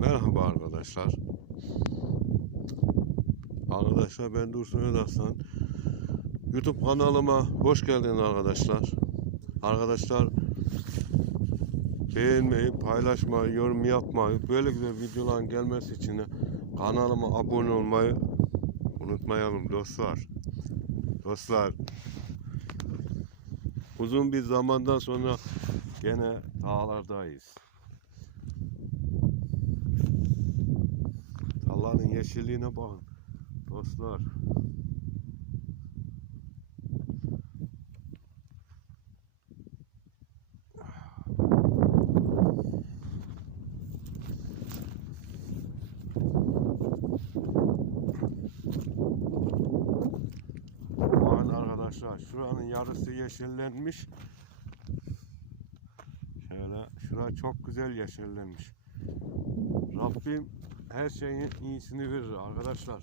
Merhaba arkadaşlar. Arkadaşlar ben Dursun Özaslan. YouTube kanalıma hoş geldiniz arkadaşlar. Arkadaşlar beğenmeyi, paylaşmayı, yorum yapmayı, böyle güzel videoların gelmesi için kanalıma abone olmayı unutmayalım dostlar. Dostlar uzun bir zamandan sonra gene dağlardayız. Allah'ın yeşilliğine bakın dostlar. Bakın arkadaşlar şuranın yarısı yeşillenmiş. Şöyle şura çok güzel yeşillenmiş. Rabbim her şeyin iyisini verir arkadaşlar.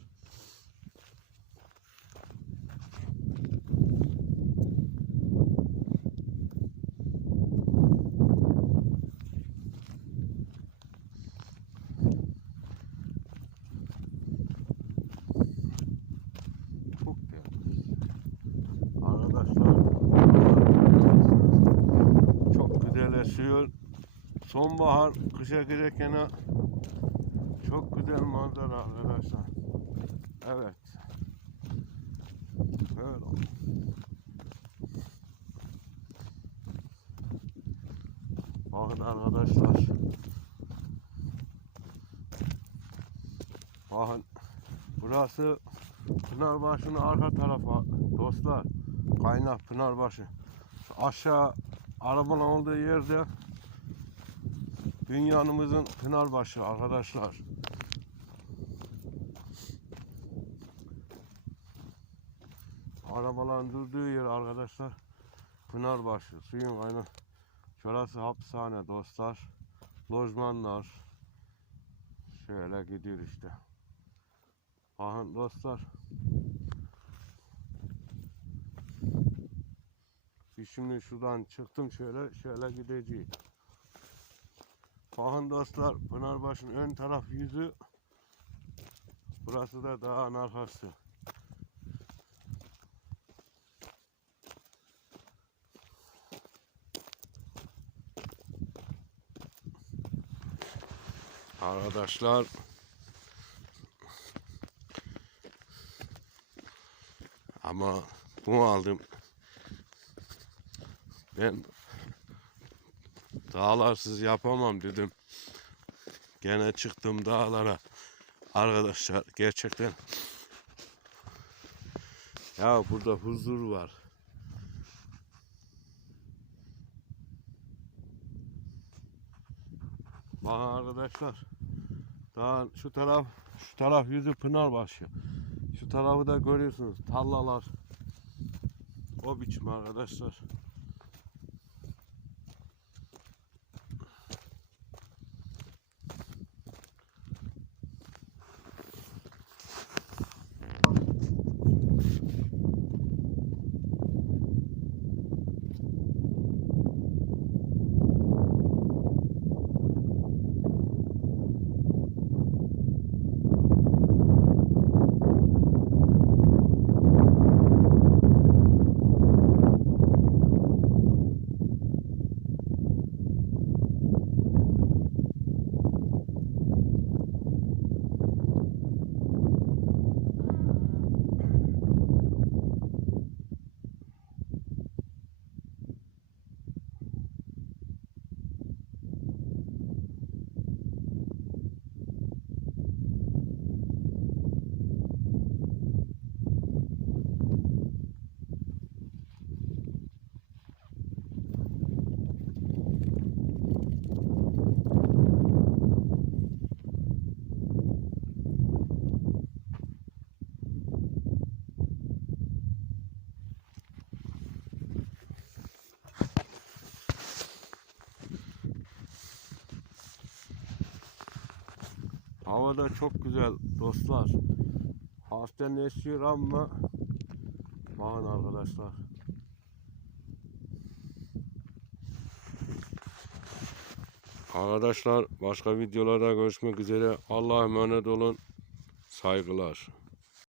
Çok güzel esiyor. Sonbahar kışa girerken çok güzel manzara arkadaşlar. Evet. Böyle. Bakın arkadaşlar. Bakın burası Pınarbaşı'nın arka tarafı dostlar. Kaynak Pınarbaşı. Aşağı arabanın olduğu yerde dünyanımızın Pınarbaşı arkadaşlar. Arabaların durduğu yer arkadaşlar Pınarbaşı. Suyun aynı. Şurası hapishane dostlar. Lojmanlar. Şöyle gidiyor işte. Bakın dostlar. Şimdi şuradan çıktım şöyle şöyle gideceğim. Bakın dostlar Pınarbaşı'nın ön taraf yüzü. Burası da dağın arkası. Arkadaşlar ama bunu aldım. Ben dağlarsız yapamam dedim. Gene çıktım dağlara. Arkadaşlar gerçekten ya burada huzur var. Bakın arkadaşlar. Daha şu taraf şu taraf yüzü Pınarbaşı. Şu tarafı da görüyorsunuz. Tallalar. O biçim arkadaşlar. Hava da çok güzel dostlar. Hafiften esiyor ama bakın arkadaşlar. Arkadaşlar başka videolarda görüşmek üzere. Allah'a emanet olun. Saygılar.